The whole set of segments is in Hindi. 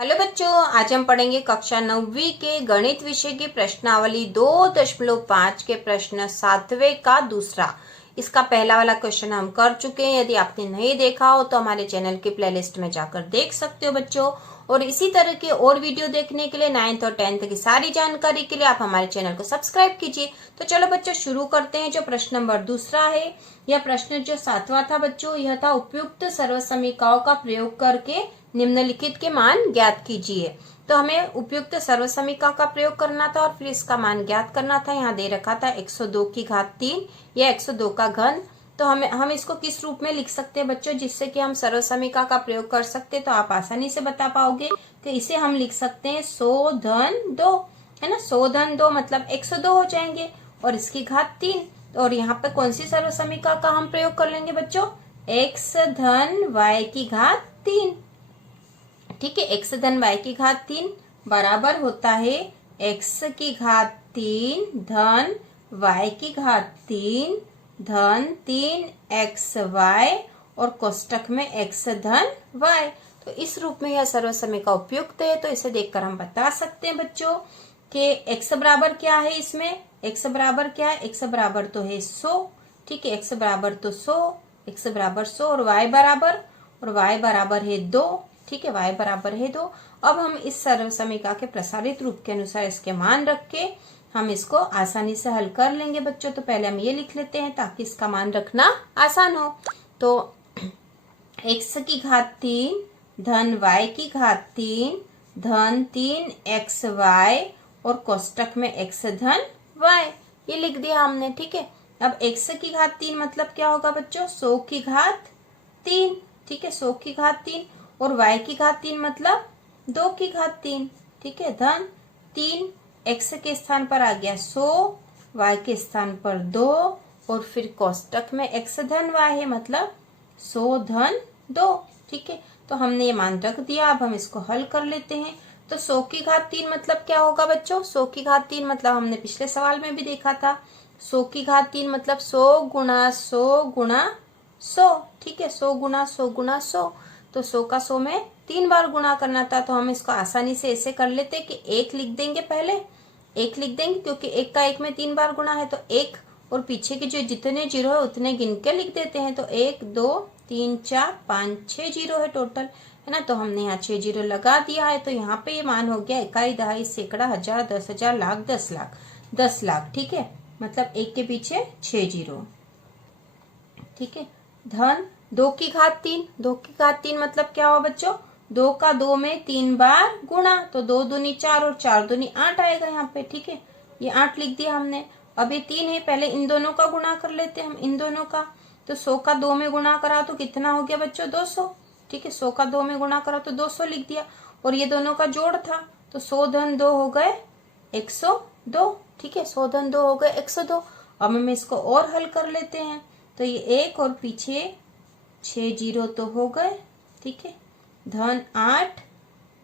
हेलो बच्चों, आज हम पढ़ेंगे कक्षा 9वीं के गणित विषय की प्रश्नावली 2.5 के प्रश्न 7वें का दूसरा। इसका पहला वाला क्वेश्चन हम कर चुके हैं। यदि आपने नहीं देखा हो तो हमारे चैनल की प्लेलिस्ट में जाकर देख सकते हो बच्चों। और इसी तरह के और वीडियो देखने के लिए 9th और 10th की सारी जानकारी के लिए आप हमारे चैनल को सब्सक्राइब कीजिए। तो चलो बच्चों शुरू करते हैं। जो प्रश्न नंबर दूसरा है, यह प्रश्न जो 7वां था बच्चों, यह था उपयुक्त सर्वसमीकाओं का प्रयोग करके निम्नलिखित के मान ज्ञात कीजिए। तो हमें उपयुक्त सर्वसमीका का प्रयोग करना था और फिर इसका मान ज्ञात करना था। यहाँ दे रखा था 102 की घात 3 या 102 का घन। तो हम इसको किस रूप में लिख सकते हैं बच्चों, जिससे कि हम सर्वसमीका का प्रयोग कर सकते हैं। तो आप आसानी से बता पाओगे कि इसे हम लिख सकते हैं 100 धन 2, है ना। 100 धन 2 मतलब 102 हो जाएंगे और इसकी घात 3। और यहाँ पे कौन सी सर्वसमीका का हम प्रयोग कर लेंगे बच्चों, x धन y की घात 3। ठीक है, x धन y की घात 3 बराबर होता है x की घात 3 धन y की घात 3 धन 3xy और कोष्टक में x धन y। तो इस रूप में यह सर्वसमीका उपयुक्त है। तो इसे देखकर हम बता सकते हैं बच्चों कि x बराबर क्या है। इसमें x बराबर क्या है, x बराबर तो है 100। ठीक है, x बराबर तो 100, x बराबर 100 और y बराबर है 2। ठीक है, y बराबर है 2। अब हम इस सर्वसमीका के प्रसारित रूप के अनुसार इसके मान रख के हम इसको आसानी से हल कर लेंगे बच्चों। तो पहले हम ये लिख लेते हैं ताकि इसका मान रखना आसान हो। तो x की घात 3 धन y की घात 3 धन 3xy और कोष्टक में x धन y, ये लिख दिया हमने। ठीक है, अब x की घात 3 मतलब क्या होगा बच्चों, 100 की घात 3। ठीक है, 100 की घात 3 और y की घात 3 मतलब 2 की घात 3। ठीक है, धन 3 x के स्थान पर आ गया 100, y के स्थान पर 2 और फिर कोष्टक में x धन y है मतलब 100 धन 2। ठीक है, तो हमने ये मान रख दिया। अब हम इसको हल कर लेते हैं। तो 100 की घात 3 मतलब क्या होगा बच्चों, 100 की घात 3 मतलब हमने पिछले सवाल में भी देखा था। 100 की घात 3 मतलब 100 गुणा 100 गुणा 100। ठीक है, 100 गुणा 100 गुणा 100। तो 100 का 100 में 3 बार गुणा करना था। तो हम इसको आसानी से ऐसे कर लेते कि 1 लिख देंगे, पहले 1 लिख देंगे क्योंकि 1 का 1 में 3 बार गुणा है। तो 1 और पीछे के जो जितने जीरो है उतने गिन के लिख देते हैं। तो 1 2 3 4 5 6 जीरो है टोटल, है ना। तो हमने यहाँ 6 जीरो लगा दिया है। तो यहाँ पे ये मान हो गया इकाई, दहाई, सैकड़ा, हजार, 10,000, लाख, 10 लाख, 10 लाख। ठीक है, मतलब 1 के पीछे 6 जीरो। ठीक है, धन 2 की घात 3, 2 की घात 3 मतलब क्या हुआ बच्चों, 2 का 2 में 3 बार गुणा। तो 2 दूनी 4 और 4 दूनी 8 आएगा यहाँ पे। ठीक है, ये 8 लिख दिया हमने। अब ये 3 है, पहले इन दोनों का गुणा कर लेते हैं हम, इन दोनों का। तो 100 का 2 में गुणा करा तो कितना हो गया बच्चों, 200। ठीक है, 100 का 2 में गुणा करा तो 200 लिख दिया। और ये दोनों का जोड़ था तो 100 धन 2 हो गए 102। ठीक है, 100 धन 2 हो गए 102। अब हम इसको और हल कर लेते हैं। तो ये 1 और पीछे 6 जीरो तो हो गए। ठीक है, धन 8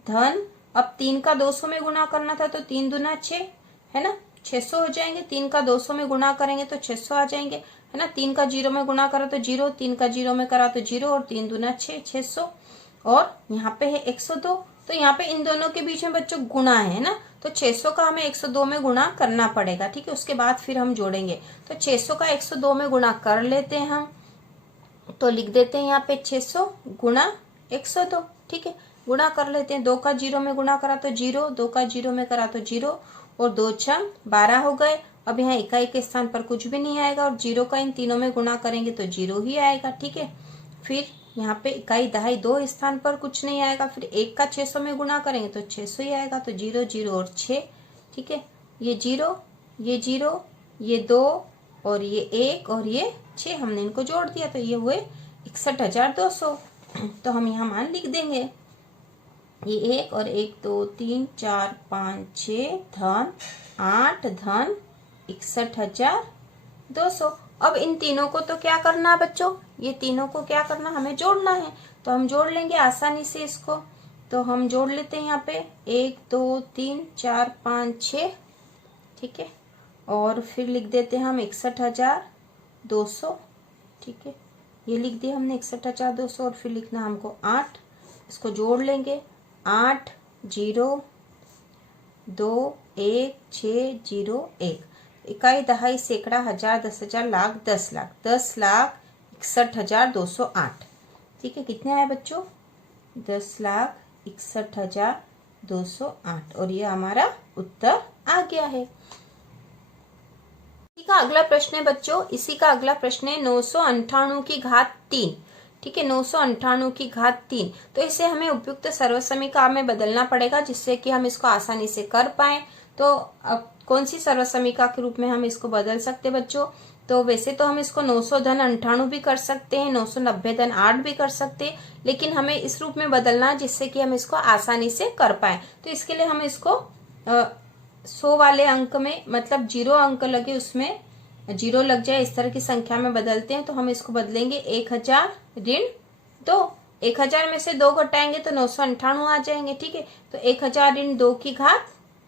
धन, अब 3 का 200 में गुणा करना था तो 3 दूना 6, है ना, 600 हो जाएंगे। 3 का 200 में गुणा करेंगे तो 600 आ जाएंगे, है ना। 3 का 0 में गुणा करा तो 0, 3 का 0 में करा तो 0 और 3 दूना 6, 600। और यहाँ पे है 102। तो यहाँ पे इन दोनों के बीच में बच्चों गुणा है ना, तो 600 का हमें 102 में गुणा करना पड़ेगा। ठीक है, उसके बाद फिर हम जोड़ेंगे। तो 600 का 102 में गुणा कर लेते हैं हम। तो लिख देते हैं यहाँ पे 600 गुणा 102। ठीक है, गुणा कर लेते हैं। 2 का 0 में गुणा करा तो 0, 2 का 0 में करा तो 0 और 2 6 12 हो गए। अब यहाँ इकाई के स्थान पर कुछ भी नहीं आएगा और 0 का इन तीनों में गुणा करेंगे तो 0 ही आएगा। ठीक है, फिर यहाँ पे इकाई दहाई 2 स्थान पर कुछ नहीं आएगा। फिर 1 का 600 में गुणा करेंगे तो 600 ही आएगा। तो 0 0 और 6। ठीक है, ये 0 ये 0 ये 2 और ये 1 और ये 6, हमने इनको जोड़ दिया तो ये हुए 61,200। तो हम यहाँ मान लिख देंगे, ये 1 और 1 2 3 4 5 6 धन 8 धन 61,200। अब इन तीनों को तो क्या करना है बच्चों, ये तीनों को क्या करना, हमें जोड़ना है। तो हम जोड़ लेंगे आसानी से इसको। तो हम जोड़ लेते हैं यहाँ पे 1 2 3 4 5 6। ठीक है, और फिर लिख देते हैं हम 61,200। ठीक है, ये लिख दिया हमने 61,200 और फिर लिखना हमको 8। इसको जोड़ लेंगे, 8 0,2,1,6,0,1। इकाई, दहाई, सैकड़ा, हजार, 10,000, लाख, 10,00,000। 10,61,208। ठीक है, कितने आए बच्चों? 10,61,208। और ये हमारा उत्तर आ गया है। इसी का अगला प्रश्न है बच्चों, इसी का अगला प्रश्न है 998 की घात 3। ठीक है, 998 की घात 3। तो इसे हमें उपयुक्त सर्वसमीका में बदलना पड़ेगा, जिससे कि हम इसको आसानी से कर पाए। तो अब कौन सी सर्वसमीका के रूप में हम इसको बदल सकते बच्चों? तो वैसे तो हम इसको 900 धन 98 भी कर सकते हैं, 990 धन 8 भी कर सकते हैं, लेकिन हमें इस रूप में बदलना है जिससे कि हम इसको आसानी से कर पाए। तो इसके लिए हम इसको 100 वाले अंक में, मतलब 0 अंक लगे उसमें 0 लग जाए, इस तरह की संख्या में बदलते हैं। तो हम इसको बदलेंगे 1000 ऋण 2। 1000 में से 2 घटाएंगे तो 998 आ जाएंगे। ठीक है, तो 1000 ऋण 2 की घात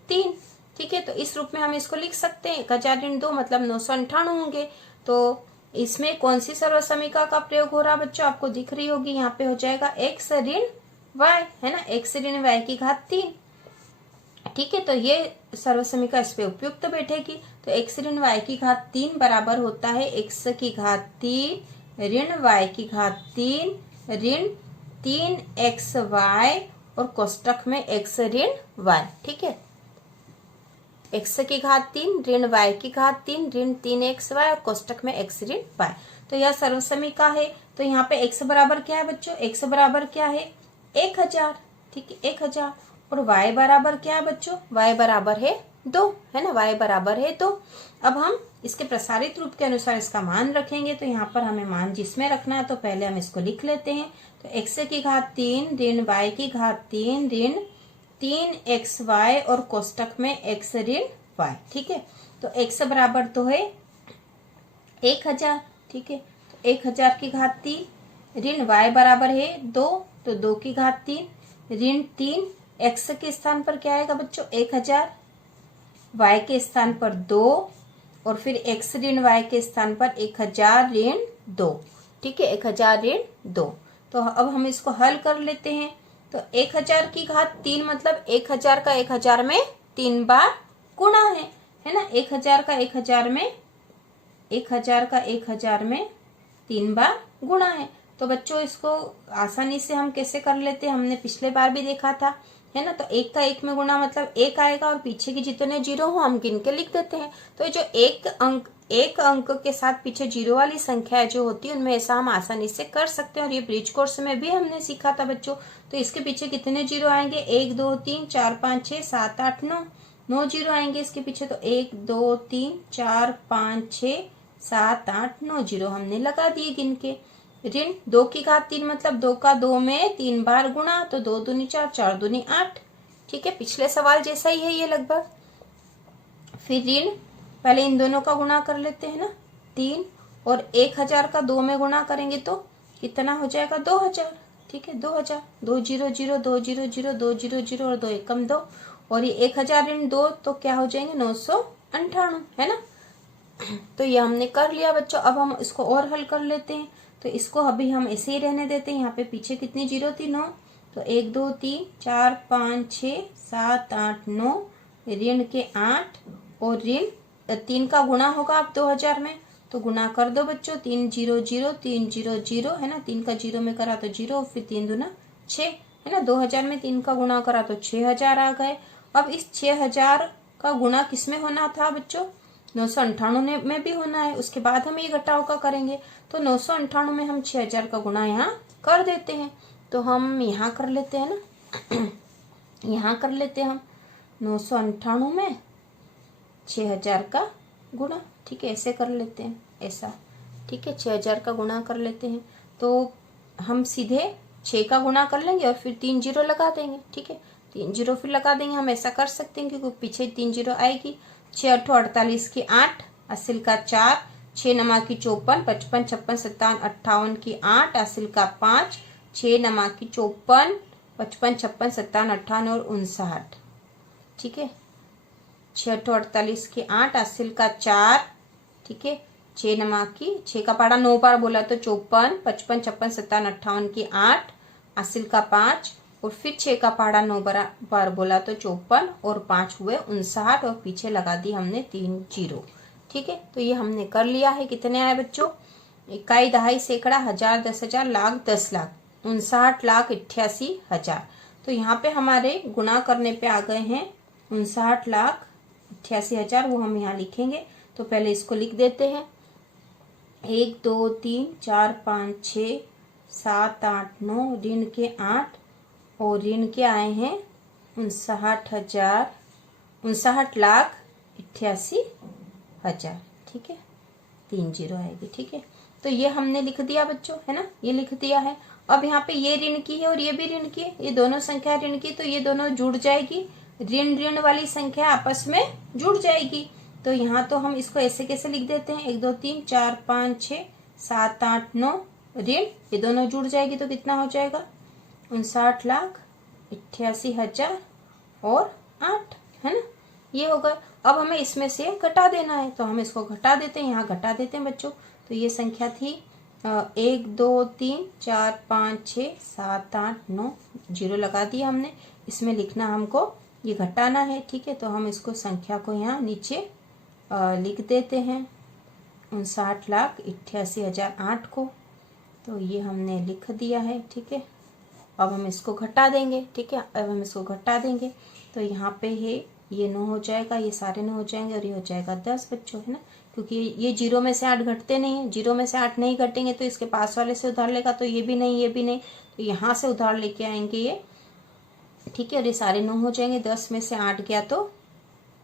3। ठीक है, तो इस रूप में हम इसको लिख सकते हैं। 1000 ऋण 2 मतलब 998 होंगे। तो इसमें कौन सी सर्वसमीका का प्रयोग हो रहा है बच्चों? आपको दिख रही होगी, यहाँ पे हो जाएगा x ऋण y, है ना, x ऋण y की घात 3। ठीक है, तो ये सर्वसमीका इस पे उपयुक्त बैठेगी। तो x ऋण y की घात 3 बराबर होता है x की घात 3 ऋण y की घात 3 ऋण 3xy और कोष्टक में x ऋण y। ठीक है, x की घात 3 ऋण y की घात 3 ऋण 3xy और कोष्टक में x ऋण y। तो यह सर्वसमीका है। तो यहाँ पे x बराबर क्या है बच्चों? x बराबर क्या है? 1000। ठीक है, 1000। और y बराबर क्या है बच्चों? y बराबर है 2, है ना, y बराबर है 2। अब हम इसके प्रसारित रूप के अनुसार इसका मान रखेंगे। तो यहाँ पर हमें मान जिसमें रखना है, तो पहले हम इसको लिख लेते हैं। तो x की घात 3 ऋण y की घात 3 ऋण 3xy और कोष्टक में x ऋण y। ठीक है, तो x बराबर तो है 1000। ठीक है, तो 1000 की घात 3 ऋण y बराबर है 2, तो 2 की घात 3 ऋण 3। x के स्थान पर क्या आएगा बच्चों? 1000, y के स्थान पर 2 और फिर x ऋण y के स्थान पर 1000 ऋण 2। ठीक है, 1000 ऋण 2। तो अब हम इसको हल कर लेते हैं। तो 1000 की घात 3 मतलब 1000 का 1000 में 3 बार गुणा है ना, 1000 का 1000 में 1000 का 1000 में 3 बार गुणा है। तो बच्चों इसको आसानी से हम कैसे कर लेते हैं? हमने पिछले बार भी देखा था, है ना। तो 1 का 1 में गुणा मतलब 1 आएगा और पीछे की जितने जीरो हो हम गिन के लिख देते हैं। तो जो एक अंक के साथ पीछे जीरो वाली संख्या जो होती है उनमें ऐसा हम आसानी से कर सकते हैं। और ये ब्रिज कोर्स में भी हमने सीखा था बच्चों। तो इसके पीछे कितने जीरो आएंगे? 1 2 3 4 5 6 7 8 9, 9 जीरो आएंगे इसके पीछे। तो 1 2 3 4 5 6 7 8 9 जीरो हमने लगा दिए गिन के। ऋण 2 की घात 3 मतलब 2 का 2 में 3 बार गुणा, तो 2 दूनी 4 4 दूनी 8। ठीक है, पिछले सवाल जैसा ही है ये लगभग। फिर ऋण, पहले इन दोनों का गुणा कर लेते हैं ना, 3 और 1000 का 2 में गुणा करेंगे तो कितना हो जाएगा? 2000। ठीक है, 2000, 2 0 0 2 0 0 2 0 0 और 2 एकम 2 और ये 1000 ऋण 2 तो क्या हो जाएंगे? 998, है ना। तो ये हमने कर लिया बच्चों। अब हम इसको और हल कर लेते हैं। तो इसको अभी हम ऐसे ही रहने देते हैं। यहाँ पे पीछे कितनी जीरो थी? 9। तो 1 2 3 4 5 6 7 8 9 ऋण के 8 और ऋण 3 का गुणा होगा अब 2000 में, तो गुणा कर दो बच्चों। 3 0 0 3 0 0, है ना, 3 का 0 में करा तो 0, फिर 3 दूना 6, है ना। 2000 में 3 का गुणा करा तो 6000 आ गए। अब इस 6000 का गुणा किसमें होना था बच्चों? 998 में भी होना है। उसके बाद हम ये घटाव का करेंगे। तो 998 में हम 6000 का गुणा यहाँ कर देते हैं। तो हम यहाँ कर लेते हैं ना, यहाँ कर लेते हैं हम 998 में 6000 का गुणा। ठीक है, ऐसे कर लेते हैं, ऐसा। ठीक है, 6000 का गुणा कर लेते हैं। तो हम सीधे 6 का गुणा कर लेंगे और फिर 3 जीरो लगा देंगे। ठीक है, 3 जीरो फिर लगा देंगे। हम ऐसा कर सकते हैं क्योंकि पीछे 3 जीरो आएगी। 6 8 48 की 8, 80 का 4, 6 नमा की 54, 55 56 57 58 की 8, 80 का 5, 6 नमा की 54, 55 56 57 58 और 59। ठीक है, 6 8 48 की 8, 80 का 4, ठीक है, 6 नमा की 6 का पहाड़ा 9 बार बोला तो 54, 55 56 57 58 की 8, 80 का 5, और फिर 6 का पहाड़ा 9 बार बोला तो 54 और 5 हुए 59 और पीछे लगा दी हमने 3 जीरो। ठीक है, तो ये हमने कर लिया है। कितने आए बच्चों? इकाई, दहाई, सैकड़ा, हजार, 10,000, लाख, 10 लाख, 59,88,000। तो यहाँ पे हमारे गुणा करने पे आ गए हैं 59,88,000, वो हम यहाँ लिखेंगे। तो पहले इसको लिख देते हैं। 1 2 3 4 5 6 7 8 9, ऋण के 8 और ऋण के आए हैं 59,88,000। ठीक है, 3 जीरो आएगी। ठीक है, तो ये हमने लिख दिया बच्चों, है ना, ये लिख दिया है। अब यहाँ पे ये ऋण की है और ये भी ऋण की है, ये दोनों संख्या ऋण की, तो ये दोनों जुड़ जाएगी। ऋण ऋण वाली संख्या आपस में जुड़ जाएगी। तो यहाँ तो हम इसको ऐसे कैसे लिख देते हैं, 1 2 3 4 5 6 7 8 9 ऋण, ये दोनों जुड़ जाएगी तो कितना हो जाएगा, 59,88,000 और 8, है ना, ये होगा। अब हमें इसमें से घटा देना है, तो हम इसको घटा देते हैं, यहाँ घटा देते हैं बच्चों। तो ये संख्या थी 1 2 3 4 5 6 7 8 9, जीरो लगा दिया हमने। इसमें लिखना हमको ये घटाना है। ठीक है, तो हम इसको संख्या को यहाँ नीचे लिख देते हैं 59,88,008 को। तो ये हमने लिख दिया है। ठीक है, अब हम इसको घटा देंगे। ठीक है, अब हम इसको घटा देंगे तो यहाँ पे है ये 9 हो जाएगा, ये सारे 9 हो जाएंगे और ये हो जाएगा 10 बच्चों, है ना, क्योंकि ये 0 में से 8 घटते नहीं है। 0 में से 8 नहीं घटेंगे तो इसके पास वाले से उधार लेगा, तो ये भी नहीं, ये भी नहीं, तो यहाँ से उधार लेके आएंगे ये। ठीक है, और ये सारे 9 हो जाएंगे। 10 में से 8 गया तो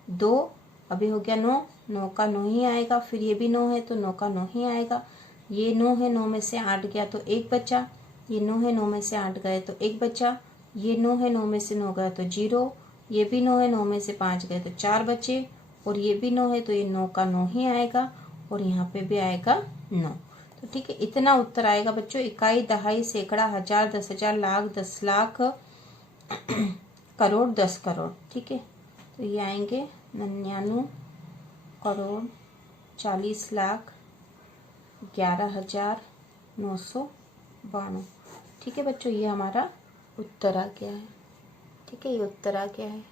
2, अभी हो गया 9, 9 का 9 ही आएगा। फिर ये भी 9 है तो 9 का 9 ही आएगा। ये 9 है, 9 में से 8 गया तो 1 बचा। ये 9 है, 9 में से 8 गए तो 1 बचा। ये 9 है, 9 में से 9 गया तो 0। ये भी 9 है, 9 में से 5 गए तो 4 बचे। और ये भी 9 है तो ये 9 का 9 ही आएगा और यहाँ पे भी आएगा 9। तो ठीक है, इतना उत्तर आएगा बच्चों। इकाई, दहाई, सैकड़ा, हजार, 10,000, लाख, 10 लाख, करोड़, 10 करोड़। ठीक है, तो ये आएंगे 99 करोड़ 40 लाख 11,992। ठीक है बच्चों, ये हमारा उत्तर आ गया है। ठीक है, ये उत्तर आ गया है।